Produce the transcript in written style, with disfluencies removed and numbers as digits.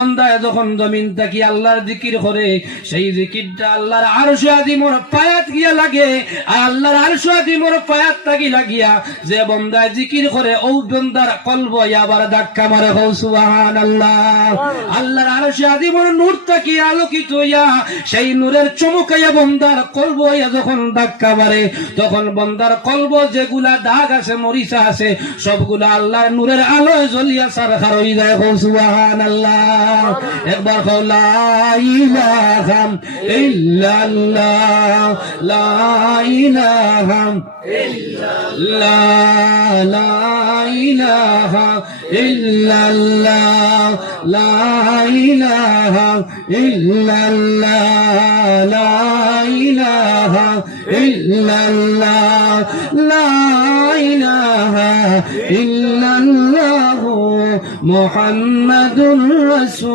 বান্দায় যখন জমিন থাকি আল্লাহর জিকির করে, সেই জিকিরটা আল্লাহর আরশে আযীমর পায়াত গিয়া লাগে। আর আল্লাহর আরশে আযীমর পায়াত থাকি লাগিয়া যে বান্দায় জিকির করে, ও বান্দার কলব আবার ধাক্কা মারে। সুবহানাল্লাহ। আল্লাহর আরশে আযীমর নূর থাকি আলোকিত হইয়া সেই নূরের চমকাইয়া বান্দার কলব যখন ধাক্কা মারে, তখন বান্দার কলব যেগুলা দাগ আছে, মরিচা আছে, সবগুলা আল্লাহর নূরের আলোয় জ্বলিয়া সারখার হয়ে যায়। সুবহানাল্লাহ। একবার কও লা ইলাহা ইল্লাল্লাহ, লা ইলাহা ইল্লাল্লাহ, লা ইলাহা ইল্লাল্লাহ, লা ইলাহা ইল্লাল্লাহ, লা ইলাহা ইল্লাল্লাহ, লা ইলাহা ইল্লাল্লাহ মুহাম্মাদুর রাসূল।